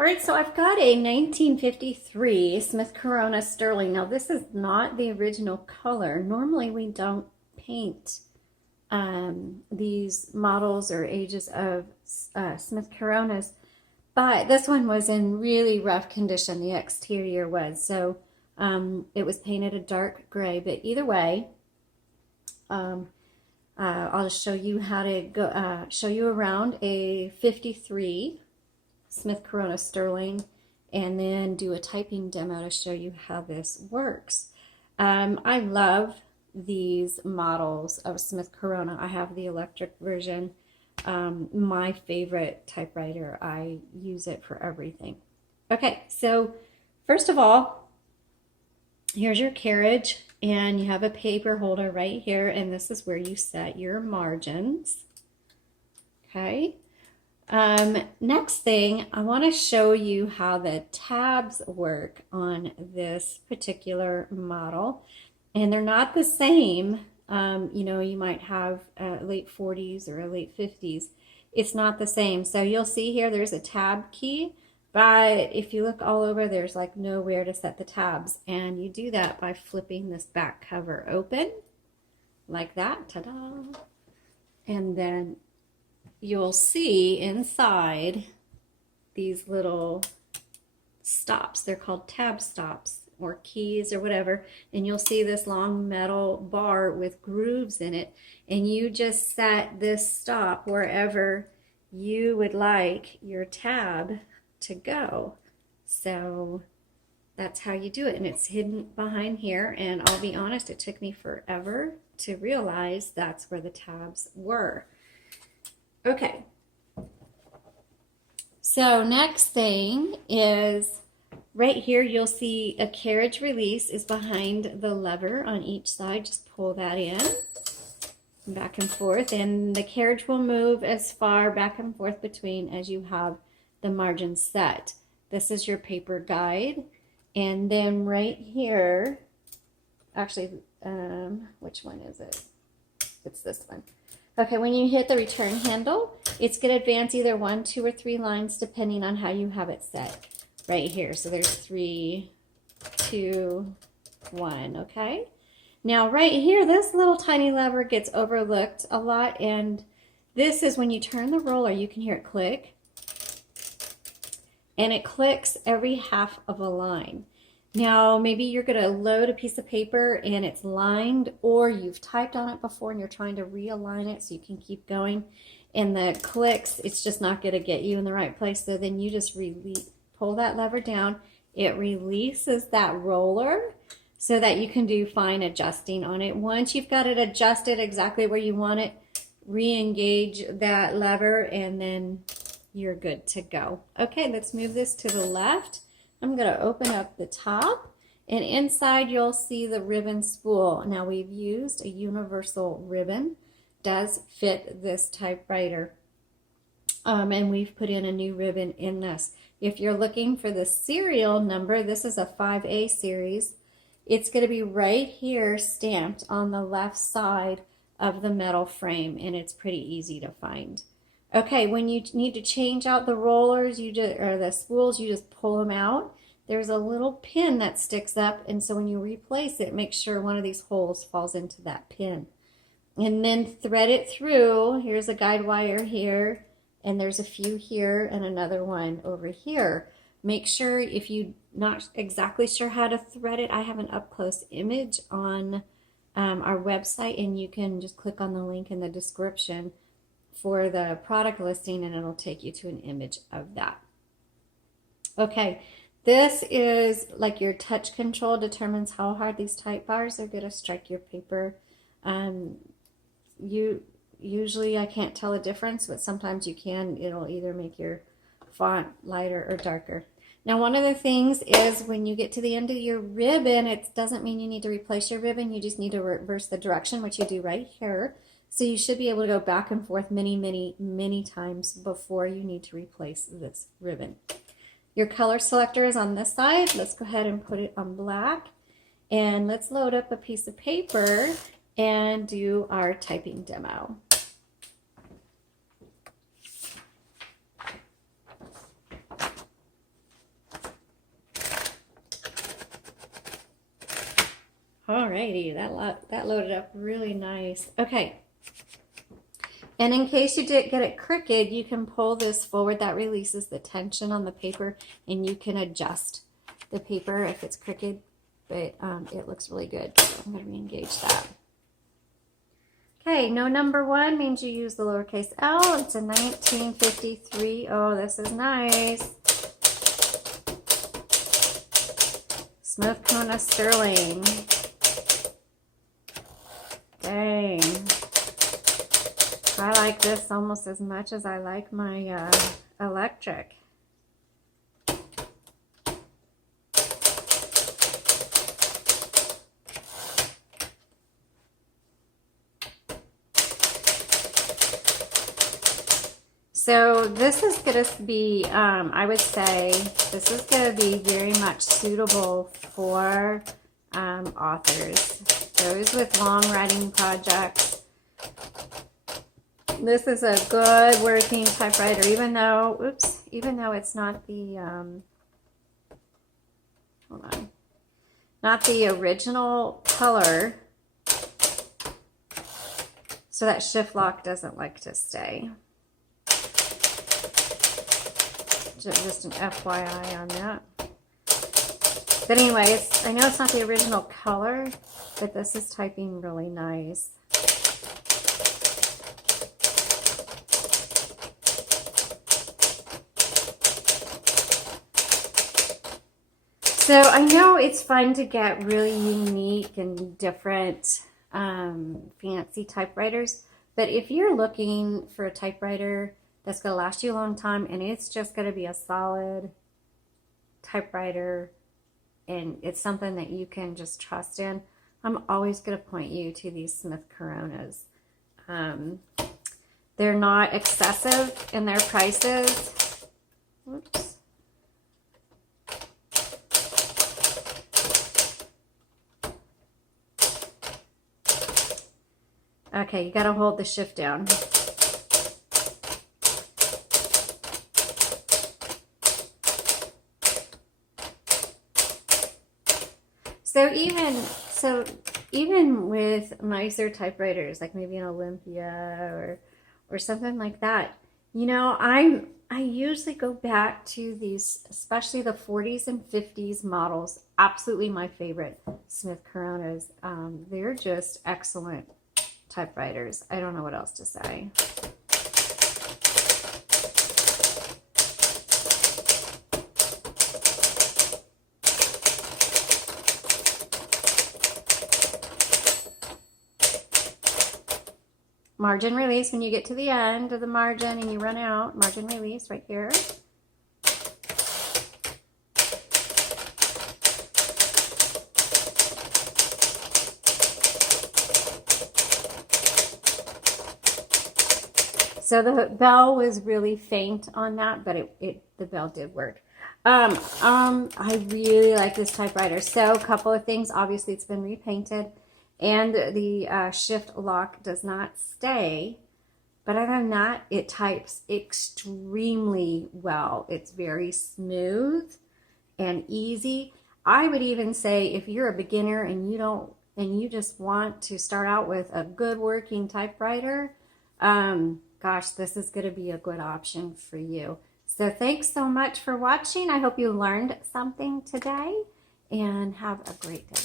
All right, so I've got a 1953 Smith Corona Sterling. Now, this is not the original color. Normally, we don't paint these models or ages of Smith Coronas, but this one was in really rough condition. The exterior was. So it was painted a dark gray, but either way, um, I'll just show you how to go, show you around a 53 Smith Corona Sterling, and then do a typing demo to show you how this works. I love these models of Smith Corona. I have the electric version. My favorite typewriter. I use it for everything. Okay, so first of all, here's your carriage, and you have a paper holder right here, and this is where you set your margins. Okay. Next thing, I want to show you how the tabs work on this particular model. And they're not the same. You might have a late 40s or a late 50s. It's not the same. So you'll see here there's a tab key, but if you look all over, there's like nowhere to set the tabs. And you do that by flipping this back cover open like that. Ta-da! And then you'll see inside these little stops. They're called tab stops or keys or whatever. And you'll see this long metal bar with grooves in it. And you just set this stop wherever you would like your tab to go. So that's how you do it. And it's hidden behind here. And I'll be honest, it took me forever to realize that's where the tabs were. Okay, so next thing is right here you'll see a carriage release is behind the lever on each side. Just pull that in back and forth, and the carriage will move as far back and forth between as you have the margins set. This is your paper guide, and then right here, actually, which one is it? It's this one. Okay, when you hit the return handle, it's going to advance either 1, 2, or 3 lines depending on how you have it set right here. So there's 3, 2, 1, okay? Now right here, this little tiny lever gets overlooked a lot, and this is when you turn the roller, you can hear it click, and it clicks every half of a line. Now, maybe you're going to load a piece of paper and it's lined, or you've typed on it before and you're trying to realign it so you can keep going. And the clicks, it's just not going to get you in the right place. So then you just pull that lever down. It releases that roller so that you can do fine adjusting on it. Once you've got it adjusted exactly where you want it, re-engage that lever and then you're good to go. Okay, let's move this to the left. I'm going to open up the top, and inside you'll see the ribbon spool. Now we've used a universal ribbon. Does fit this typewriter. And we've put in a new ribbon in this. If you're looking for the serial number, this is a 5A series. It's going to be right here stamped on the left side of the metal frame, and it's pretty easy to find. Okay, when you need to change out the rollers, or the spools, you just pull them out. There's a little pin that sticks up, and so when you replace it, make sure one of these holes falls into that pin. And then thread it through. Here's a guide wire here, and there's a few here and another one over here. Make sure, if you're not exactly sure how to thread it, I have an up-close image on our website, and you can just click on the link in the description for the product listing, and it'll take you to an image of that. Okay, this is like your touch control determines how hard these type bars are going to strike your paper. Usually I can't tell a difference, but sometimes you can. It'll either make your font lighter or darker. Now, one of the things is when you get to the end of your ribbon, it doesn't mean you need to replace your ribbon. You just need to reverse the direction, which you do right here. So you should be able to go back and forth many, many, many times before you need to replace this ribbon. Your color selector is on this side. Let's go ahead and put it on black. And let's load up a piece of paper and do our typing demo. Alrighty, that loaded up really nice. Okay. And in case you did get it crooked, you can pull this forward. That releases the tension on the paper, and you can adjust the paper if it's crooked, but it looks really good. So I'm going to re-engage that. Okay, no number 1 means you use the lowercase l. It's a 1953. Oh, this is nice. Smith Kona Sterling. Dang. I like this almost as much as I like my electric. So this is going to be, I would say, this is going to be very much suitable for authors, those with long writing projects. This is a good working typewriter, even though it's not the, hold on, not the original color. So that shift lock doesn't like to stay. Just an FYI on that. But anyway, I know it's not the original color, but this is typing really nice. So I know it's fun to get really unique and different fancy typewriters, but if you're looking for a typewriter that's going to last you a long time and it's just going to be a solid typewriter and it's something that you can just trust in, I'm always going to point you to these Smith Coronas. They're not excessive in their prices. Whoops. Okay, you got to hold the shift down. So even with nicer typewriters, like maybe an Olympia or something like that, you know, I usually go back to these, especially the 40s and 50s models. Absolutely my favorite Smith Coronas. They're just excellent typewriters. I don't know what else to say. Margin release when you get to the end of the margin and you run out. Margin release right here. So the bell was really faint on that, but the bell did work. I really like this typewriter. So a couple of things. Obviously, it's been repainted. And the shift lock does not stay. But other than that, it types extremely well. It's very smooth and easy. I would even say if you're a beginner and you just want to start out with a good working typewriter, gosh, this is going to be a good option for you. So thanks so much for watching. I hope you learned something today and have a great day.